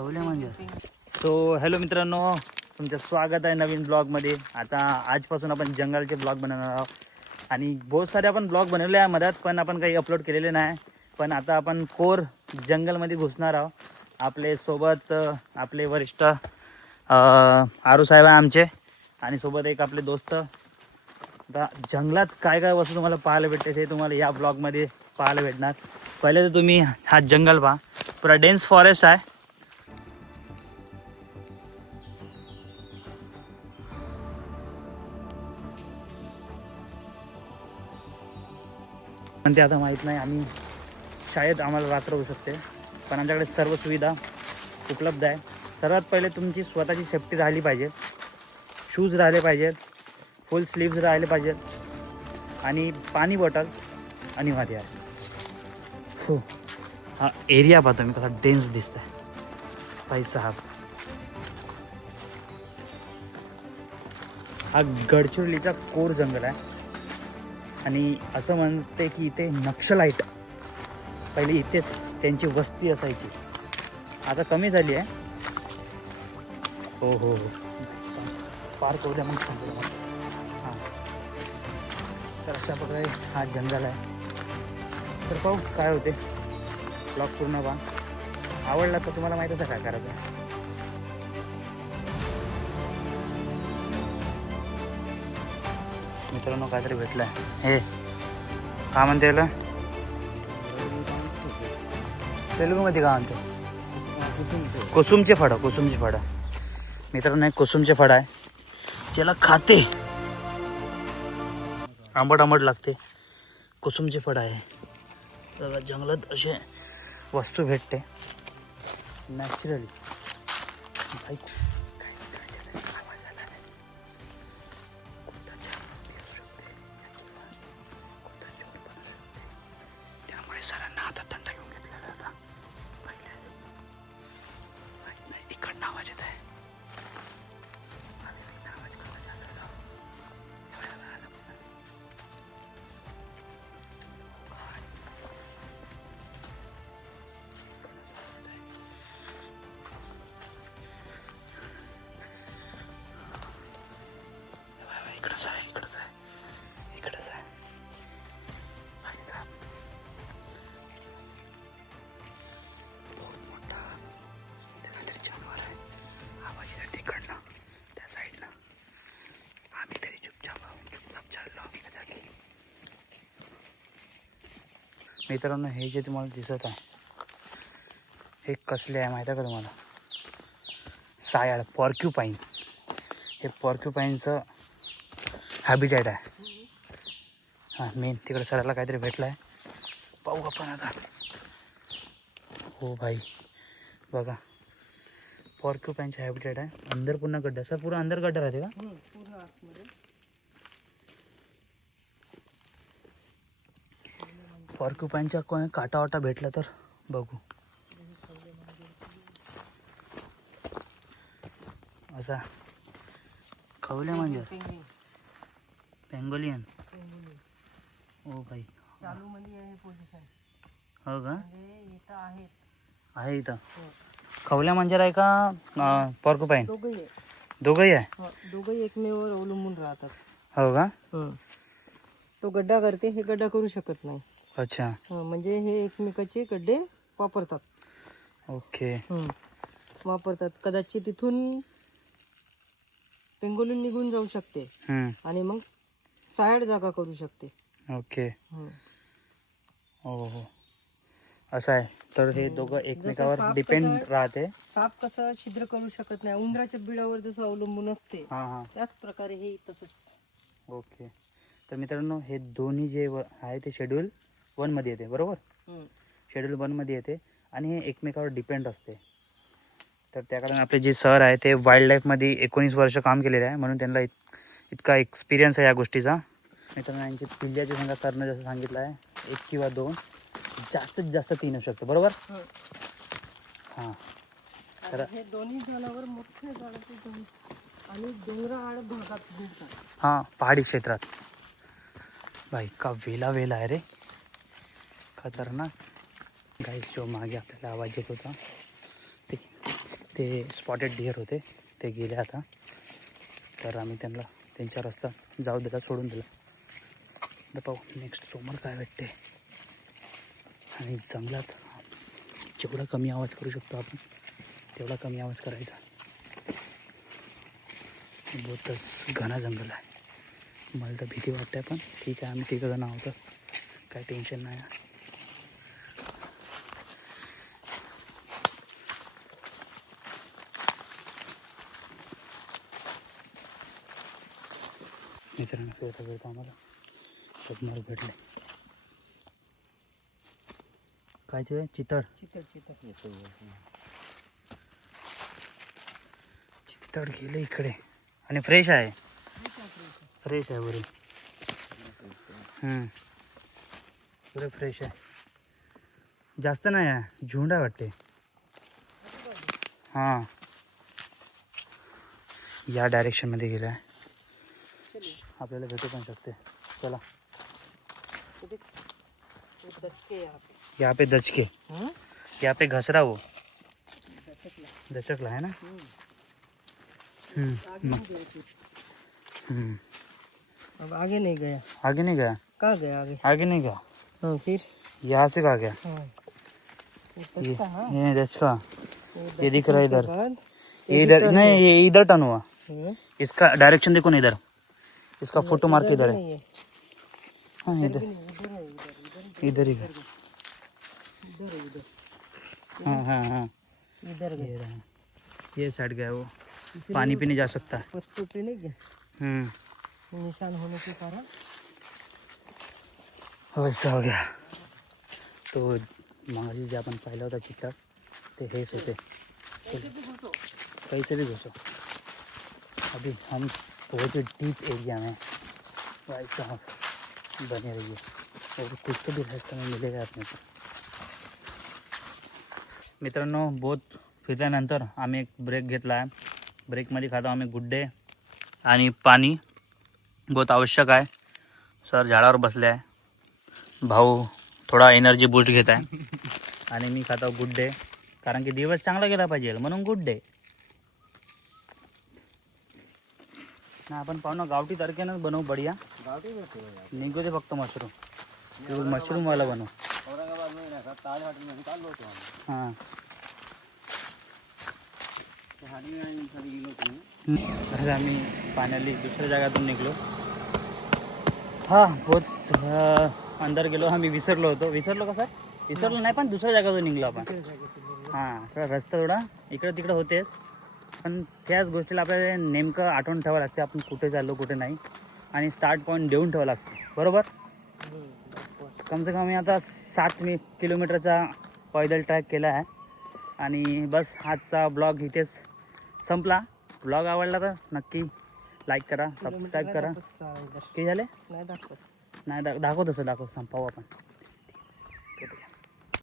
खवले म्हणजे so hello मित्रांनो, तुमचं स्वागत आहे नवीन ब्लॉगमध्ये. आता आजपासून आपण जंगलचे ब्लॉग बनवणार आहोत आणि बहुत सारे आपण ब्लॉग बनवले आहे मधात, पण आपण काही अपलोड केलेले नाही. पण आता आपण कोर जंगलमध्ये घुसणार आहोत. आपले सोबत आपले वरिष्ठ आरू साहेब आहे आमचे, आणि सोबत एक आपले दोस्त. आता जंगलात काय काय वस्तू तुम्हाला पाहायला भेटते ते तुम्हाला या ब्लॉगमध्ये पाहायला भेटणार. पहिले तर तुम्ही हा जंगल पहा, पुरा डेन्स फॉरेस्ट आहे. पण ते आता माहीत नाही, आम्ही शाळेत आम्हाला रात्र होऊ शकते, पण आमच्याकडे सर्व सुविधा उपलब्ध आहे. सर्वात पहिले तुमची स्वतःची सेफ्टी राहिली पाहिजे. शूज राहिले पाहिजेत, फुल स्लीव्ज राहिले पाहिजेत, आणि पाणी बॉटल अनिवार्य आहे. हो, हा एरिया पाहतो मी कसा डेन्स दिसत आहे भाई साहब. हा गडचिरोलीचा कोर जंगल आहे, आणि असं म्हणते की इथे नक्षलाईट पहिले इथेच त्यांची वस्ती असायची. आता कमी झाली आहे. हो हो हो, पार करूया मग सांगतो मला. हां, तर अशा प्रकारे हा जंगल आहे. तर पाहू काय होते. ब्लॉग पूर्ण पहा. आवडला तर तुम्हाला माहीतच आहे काय करायचं. मित्रांनो काहीतरी भेटलं आहे. हे काय म्हणते याला तेलुगूमध्ये काय म्हणते? कुसुमचे फळं, कुसुमचे फळं. मित्रांनो एक कुसुमचे फळ आहे, ज्याला खाते आंबट आंबट लागते. कुसुमचे फळ आहे. तर जंगलात असे वस्तू भेटते नॅचरली. त्यामुळे सरांना आता थंड घेऊन घेतलेला होता. पहिले नाही, इकडनं आवाज येत आहे. इकडंच आहे, इकडंच आहे, इकडंच आहे. बहुत मोठा काहीतरी जानवर आहे. आवाज येतात तिकडनं, त्या साईडनं. आम्ही तरी चुपचाप चाललो आम्ही का जागी. मित्रांनो हे जे तुम्हाला दिसत आहे हे कसले आहे माहीत आहे का तुम्हाला? सायाळ, पॉर्क्युपाईन. हे पॉर्क्युपाईनचं हॅबिटॅट आहे. हां, मेन तिकडे सरायला काहीतरी भेटलं आहे, पाहू आपण आता. हो भाई बघा, पॉर्क्युपाईनचं हॅबिटॅट आहे. अंदर पुन्हा गड्डा. सर पूर्ण अंदर गड्डा राहते का? पूर्ण आतमध्ये. पॉर्क्युपाईनच्या कोण काटा वाटा भेटला तर बघू. असा खवले म्हणजे पेंगोलियन. हो भाई, चालू मध्ये आहे पोझिशन. हो का? म्हणजे इथं आहेत. आहे इथं. खवल्या मंजर आहे का पॉर्क्युपाईन? दोघंही आहे. दोघंही आहे. दोघंही एकमेवर अवलंबून राहतात. हो का? तो गड्डा करते, हे गड्डा करू शकत नाही. अच्छा, म्हणजे हे एकमेकाचे गड्डे वापरतात. ओके. वापरतात. कदाचित तिथून पेंगोलिन निघून जाऊ शकते आणि मग सायड जागा करू शकते. ओके. हो हो, असं आहे. तर हे दोघं एकमेकावर डिपेंड राहते. साप कसं छिद्र करू शकत नाही, उंदराच्या बिळावर जसं अवलंबून असते, हां हां, त्याच प्रकारे हे तसंच. ओके. तर मित्रांनो हे दोन्ही जे आहे ते शेड्यूल 1 मध्ये येते, बरोबर? शेड्यूल 1 मध्ये येते, आणि हे एकमेकावर डिपेंड असते. तर त्या कारण आपले जे सर आहे ते वाईल्ड लाईफमध्ये 19 वर्ष काम केलेलं आहे, म्हणून त्यांना इतका एक्सपिरियन्स आहे या गोष्टीचा. मित्रांनो यांची पिल्ल्याची संख्या सरनं जसं सांगितलं आहे 1 किंवा 2, जास्तीत जास्त 3 असू शकतो, बरोबर? हां. तर हे दोन्ही जनावर मोठ्या झाडाचे आणि डोंगराळ भागात दिसतात. हां, पहाडी क्षेत्रात. भाई का वेला वेला आहे रे, खतरनाक. गाईस जो मागे आपल्याला आवाज येत होता ते ते स्पॉटेड डिअर होते, ते गेले आता. तर आम्ही त्यांना त्यांच्या रस्ता जाऊ दिला, सोडून दिला. तर पाहू नेक्स्ट समोर काय भेटते. आणि जंगलात जेवढा कमी आवाज करू शकतो आपण तेवढा कमी आवाज करायचा. बहुतच घना जंगल आहे. मला तर भीती वाटते, पण ठीक आहे, आम्ही तिघं जण आहोत, काय टेन्शन नाही. मित्रांनो फिरता फिरता आम्हाला पद्मार भेटले. काय ते चितळ चितळ गेले इकडे आणि फ्रेश आहे, फ्रेश आहे बरे. पुरे फ्रेश आहे, जास्त नाही आहे, झुंड आहे वाटते. हां या डायरेक्शनमध्ये गेला आहे, आपल्याला भेटू पण शकते. चला यहाँ पे दचके, यहाँ पे घसरा वो दचकला है ना. अब आगे नहीं गया. आगे नहीं गया, कहाँ गया आगे? आगे नहीं गया. हाँ फिर यहाँ से कहाँ गया? ये दचका, ये दिख रहा है इधर. ये इधर नहीं, ये इधर टर्न हुआ. इसका डायरेक्शन देखो ना इधर, इसका फोटो मार के इधर है. हाँ इधर इधर ही है. हाँ हाँ हाँ इधर ये रहा, ये साइड गया वो, पानी पीने जा सकता है. पत्तों पे नहीं गया, निशान होने के कारण वैसा हो गया. तो मगाशी जे आपण पाहिलं होता चित्ता ते हेच होते. कैसे भी घुसो. अभी हम बहुत ही डीप एरिया में, भाई साहब बने रहिए और कुछ तो भी रहस्य में मिलेगा अपने को. मित्रांनो बहुत फिरल्यानंतर आम्ही एक ब्रेक घेतला आहे. ब्रेकमध्ये खातो आम्ही गुड्डे आणि पाणी, बहुत आवश्यक आहे. सर झाडावर बसले आहे, भाऊ थोडा एनर्जी बूस्ट घेत आहे आणि मी खातो गुड्डे, कारण की दिवस चांगला गेला पाहिजे म्हणून गुड्डे ना. आपण पाहू ना गावठी तरीक्यानं बनवू, बढिया निघू दे फक्त मशरूम, मशरूमवाला बनवू. हां आज आम्ही फायनली दुसऱ्या जागातून निघलो. हा बहुत अंदर गेलो. आम्ही विसरलो का सर? विसरलो नाही, पण दुसऱ्या जागातून निघलो आपण. हां थोडा रस्ता थोडा इकडं तिकडं होतेच, पण त्याच गोष्टीला आपल्याला नेमकं आठवण ठेवावं लागते आपण कुठे चाललो कुठे नाही, आणि स्टार्ट पॉईंट देऊन ठेवावं लागते. बरोबर. कम से कम मी आता 7 किलोमीटरचा पैदल ट्रॅक केला आहे. आणि बस आजचा ब्लॉग इथेच संपला. ब्लॉग आवडला तर नक्की लाईक करा, सबस्क्राईब करा. किती झाले? नाही दाखव तसं, दाखव, संपावं आपण.